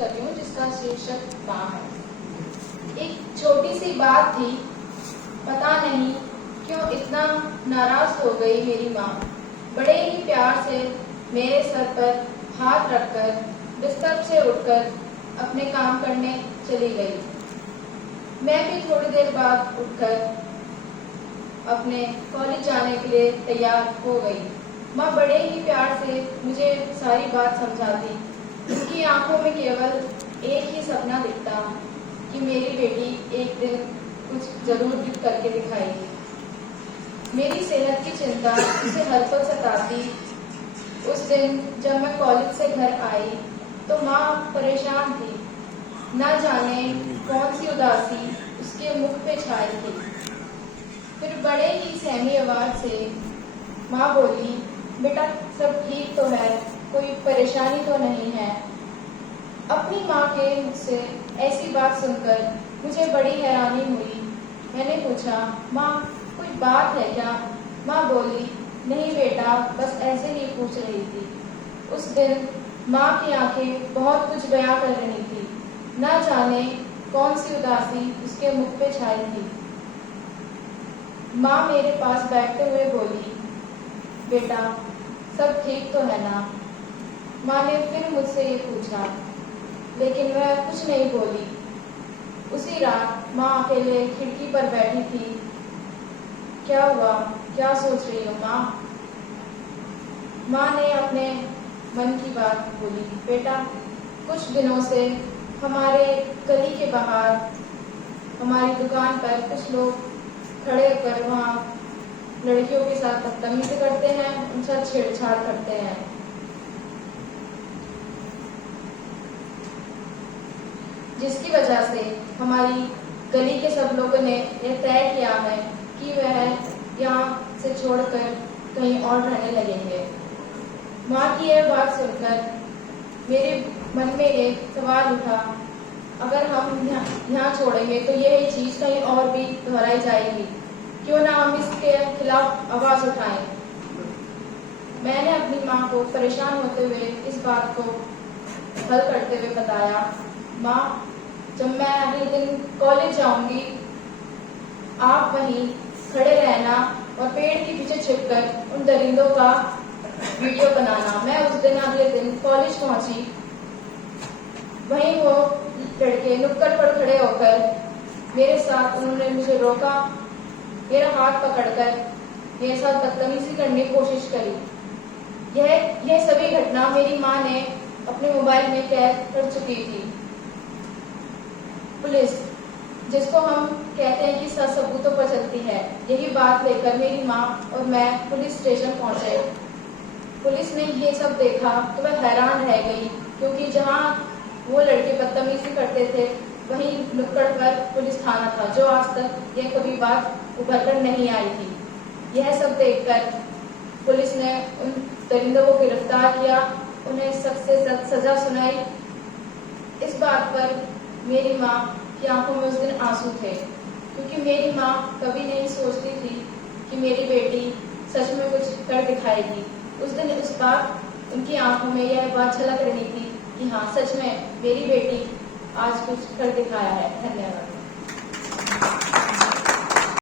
कर रही हूँ जिसका शीर्षक माँ है। एक छोटी सी बात थी, पता नहीं क्यों इतना नाराज हो गई मेरी माँ। बड़े ही प्यार से मेरे सर पर हाथ रखकर बिस्तर से उठकर अपने काम करने चली गई। मैं भी थोड़ी देर बाद उठकर अपने कॉलेज जाने के लिए तैयार हो गई। माँ बड़े ही प्यार से मुझे सारी बात समझाती। उनकी आंखों में केवल एक ही सपना दिखता कि मेरी बेटी एक दिन कुछ जरूर करके दिखाएगी। मेरी सेहत की चिंता उसे हर पल सताती। उस दिन जब मैं कॉलेज से घर आई तो माँ परेशान थी। न जाने कौन सी उदासी उसके मुख पे छाई थी। फिर बड़े ही सहमी आवाज से माँ बोली, बेटा सब ठीक तो है, कोई परेशानी तो नहीं है। अपनी माँ के मुख से ऐसी बात सुनकर मुझे बड़ी हैरानी हुई। मैंने पूछा, माँ कोई बात है क्या? माँ बोली, नहीं बेटा, बस ऐसे ही पूछ रही थी। उस दिन माँ की आंखें बहुत कुछ बयां कर रही थी। न जाने कौन सी उदासी उसके मुख पे छाई थी। माँ मेरे पास बैठते हुए बोली, बेटा सब ठीक तो है ना? माँ ने फिर मुझसे ये पूछा, लेकिन वह कुछ नहीं बोली। उसी रात माँ अकेले खिड़की पर बैठी थी। क्या हुआ, क्या सोच रही हो माँ? माँ ने अपने मन की बात बोली, बेटा कुछ दिनों से हमारे गली के बाहर हमारी दुकान पर कुछ लोग खड़े होकर वहाँ लड़कियों के साथ बदतमीजी करते हैं, उनसे छेड़छाड़ करते हैं। जिसकी वजह से हमारी गली के सब लोगों ने यह तय किया है कि वह यहाँ से छोड़कर कहीं और रहने लगेंगे। माँ की यह बात सुनकर मेरे मन में एक सवाल उठा, अगर हम यहाँ छोड़ेंगे तो यह चीज कहीं और भी दोहराई जाएगी, क्यों ना हम इसके खिलाफ आवाज उठाएं। मैंने अपनी माँ को परेशान होते हुए इस बात को हल करते हुए बताया, माँ जब मैं अगले दिन कॉलेज जाऊंगी आप वहीं खड़े रहना और पेड़ के पीछे छिपकर उन दरिंदों का वीडियो बनाना। मैं उस दिन अगले दिन कॉलेज पहुंची। वहीं वो लड़के नुक्कड़ पर खड़े होकर मेरे साथ उन्होंने मुझे रोका, मेरा हाथ पकड़कर मेरे साथ बदतमीजी करने की कोशिश करी। यह सभी घटना मेरी माँ ने अपने मोबाइल में कैद कर चुकी थी। पुलिस, जिसको हम कहते हैं कि सबूतों पर चलती है, यही बात लेकर मेरी माँ और मैं पुलिस स्टेशन पहुंचे। पुलिस ने ये सब देखा तो वह हैरान रह गई, क्योंकि जहाँ वो लड़के बदतमीजी करते थे वहीं नुक्कड़ पर पुलिस थाना था, जो आज तक यह कभी बात उभर कर नहीं आई थी। यह सब देखकर पुलिस ने उन दरिंदों को गिरफ्तार किया, उन्हें सख्त से सख्त सजा सुनाई। इस बात पर मेरी माँ की आंखों में उस दिन आंसू थे, क्योंकि मेरी माँ कभी नहीं सोचती थी कि मेरी बेटी सच में कुछ कर दिखाएगी। उस दिन उस बात उनकी आंखों में यह बात झलक रही थी कि हाँ सच में मेरी बेटी आज कुछ कर दिखाया है। धन्यवाद।